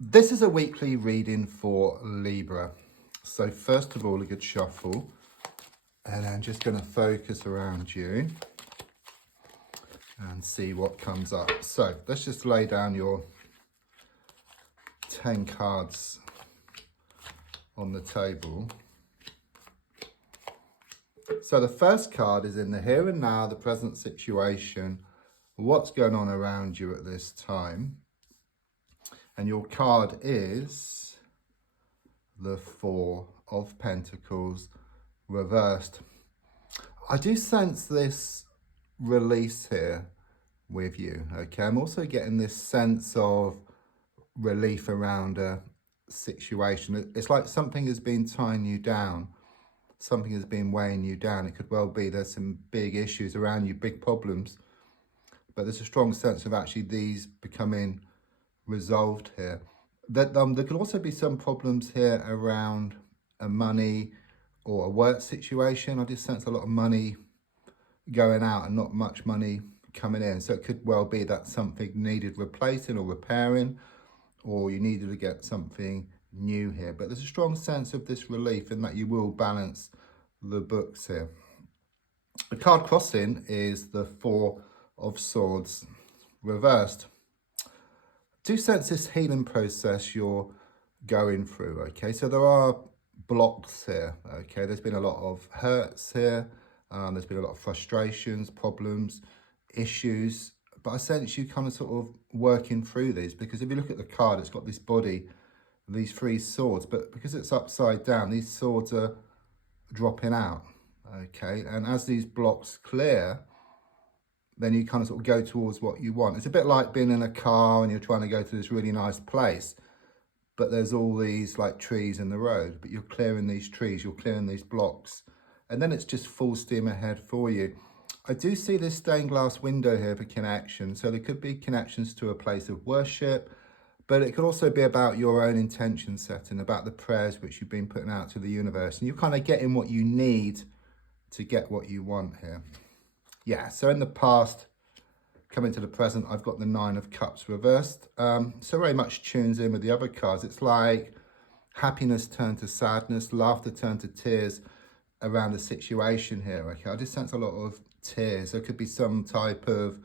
This is a weekly reading for Libra. So first of all, a good shuffle. And I'm just going to focus around you and see what comes up. So let's just lay down your 10 cards on the table. So the first card is in the here and now, the present situation, what's going on around you at this time. And your card is the Four of Pentacles reversed. I do sense this release here with you, okay? I'm also getting this sense of relief around a situation. It's like something has been tying you down. Something has been weighing you down. It could well be there's some big issues around you, big problems. But there's a strong sense of actually these becoming resolved here. That there could also be some problems here around a money or a work situation. I just sense a lot of money going out and not much money coming in. So it could well be that something needed replacing or repairing, or you needed to get something new here. But there's a strong sense of this relief in that you will balance the books here. The card crossing is the Four of Swords reversed. Do sense this healing process you're going through, okay? So there are blocks here, okay? There's been a lot of hurts here. There's been a lot of frustrations, problems, issues. But I sense you kind of sort of working through these, because if you look at the card, it's got this body, these three swords. But because it's upside down, these swords are dropping out, okay? And as these blocks clear, then you kind of sort of go towards what you want. It's a bit like being in a car and you're trying to go to this really nice place, but there's all these like trees in the road, but you're clearing these trees, you're clearing these blocks, and then it's just full steam ahead for you. I do see this stained glass window here for connection. So there could be connections to a place of worship, but it could also be about your own intention setting, about the prayers which you've been putting out to the universe, and you're kind of getting what you need to get what you want here. Yeah, so in the past, coming to the present, I've got the Nine of Cups reversed. So very much tunes in with the other cards. It's like happiness turned to sadness, laughter turned to tears around the situation here, okay? I just sense a lot of tears. There could be some type of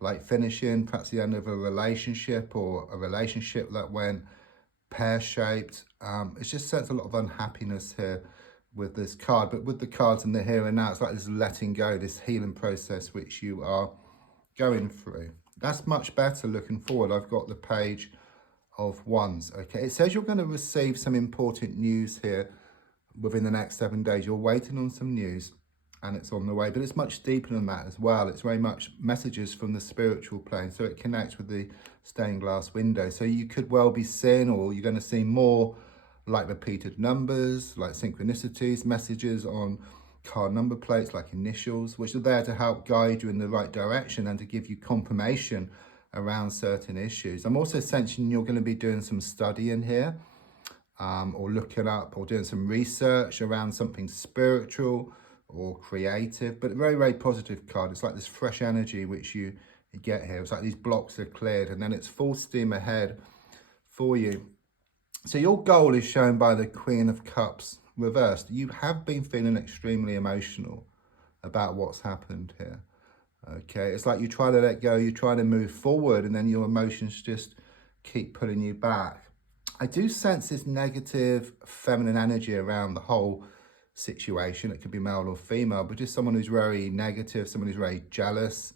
like finishing, perhaps the end of a relationship, or a relationship that went pear-shaped. It's just sense a lot of unhappiness here with this card. But with the cards in the here and now, it's like this letting go, this healing process which you are going through. That's much better looking forward. I've got the Page of Wands, okay? It says you're going to receive some important news here within the next 7 days. You're waiting on some news and it's on the way, but it's much deeper than that as well. It's very much messages from the spiritual plane, so it connects with the stained glass window. So you could well be seeing, or you're going to see more like repeated numbers, like synchronicities, messages on card number plates, like initials, which are there to help guide you in the right direction and to give you confirmation around certain issues. I'm also sensing you're going to be doing some studying here, or looking up or doing some research around something spiritual or creative, but a very, very positive card. It's like this fresh energy which you get here. It's like these blocks are cleared and then it's full steam ahead for you. So your goal is shown by the Queen of Cups reversed. You have been feeling extremely emotional about what's happened here, okay? It's like you try to let go, you try to move forward, and then your emotions just keep pulling you back. I do sense this negative feminine energy around the whole situation. It could be male or female, but just someone who's very negative, someone who's very jealous,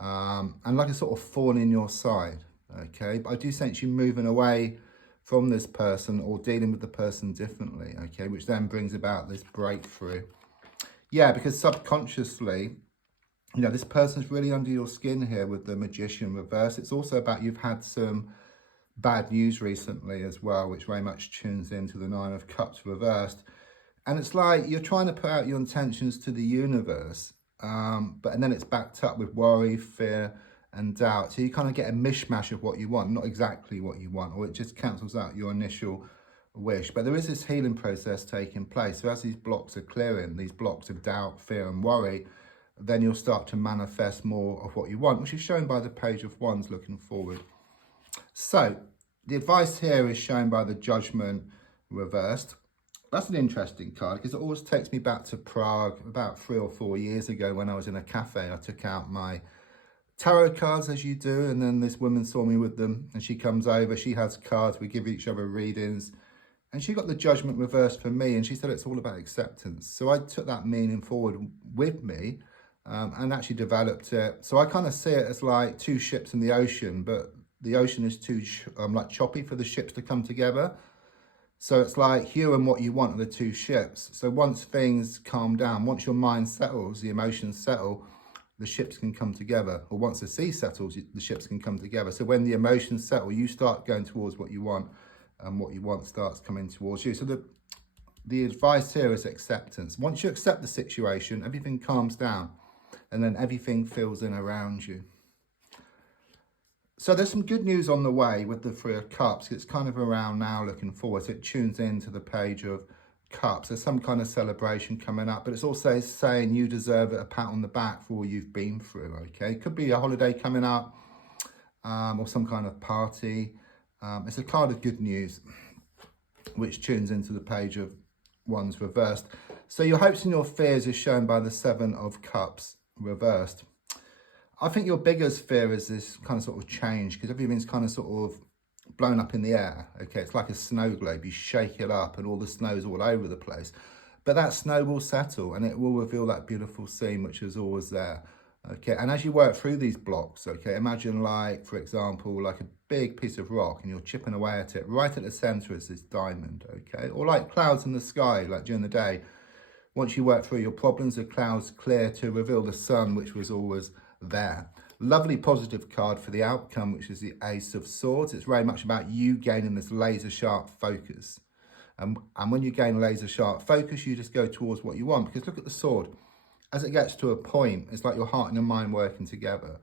and like a sort of thorn in your side, okay? But I do sense you moving away from this person or dealing with the person differently, okay? Which then brings about this breakthrough. Yeah, because subconsciously, you know, this person's really under your skin here with the Magician reverse. It's also about you've had some bad news recently as well, which very much tunes into the Nine of Cups reversed. And it's like you're trying to put out your intentions to the universe, and then it's backed up with worry, fear, and doubt. So you kind of get a mishmash of what you want, not exactly what you want, or it just cancels out your initial wish. But there is this healing process taking place. So as these blocks are clearing, these blocks of doubt, fear, and worry, then you'll start to manifest more of what you want, which is shown by the Page of Wands looking forward. So The advice here is shown by the Judgment reversed. That's an interesting card because it always takes me back to Prague about 3 or 4 years ago when I was in a cafe. I took out my tarot cards, as you do, and then this woman saw me with them, and she comes over, she has cards, we give each other readings, and she got the Judgment reversed for me, and she said it's all about acceptance. So I took that meaning forward with me and actually developed it. So I kind of see it as like two ships in the ocean, but the ocean is too like choppy for the ships to come together. So it's like you and what you want are the two ships. So once things calm down, once your mind settles, the emotions settle, the ships can come together. Or once the sea settles, the ships can come together. So when the emotions settle, you start going towards what you want, and what you want starts coming towards you. So the advice here is acceptance. Once you accept the situation, everything calms down, and then everything fills in around you. So there's some good news on the way with the Three of Cups. It's kind of around now, looking forward. So it tunes into the Page of Cups. There's some kind of celebration coming up, but it's also saying you deserve a pat on the back for all you've been through, okay? Could be a holiday coming up or some kind of party. It's a card of good news, which tunes into the Page of Wands reversed. So your hopes and your fears is shown by the Seven of Cups reversed. I think your biggest fear is this kind of sort of change, because everything's kind of sort of blown up in the air. Okay, it's like a snow globe. You shake it up and all the snow's all over the place. But that snow will settle and it will reveal that beautiful scene which is always there. Okay, and as you work through these blocks, okay, imagine like, for example, like a big piece of rock and you're chipping away at it. Right at the center is this diamond, okay? Or like clouds in the sky, like during the day. Once you work through your problems, the clouds clear to reveal the sun, which was always there. Lovely positive card for the outcome, which is the Ace of Swords. It's very much about you gaining this laser sharp focus. And when you gain laser sharp focus, you just go towards what you want. Because look at the sword. As it gets to a point, it's like your heart and your mind working together.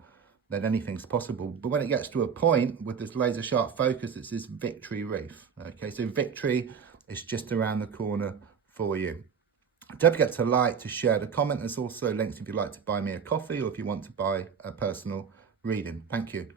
Then anything's possible. But when it gets to a point with this laser sharp focus, it's this victory wreath. Okay, so victory is just around the corner for you. Don't forget to like, to share, to comment. There's also links if you'd like to buy me a coffee or if you want to buy a personal reading. Thank you.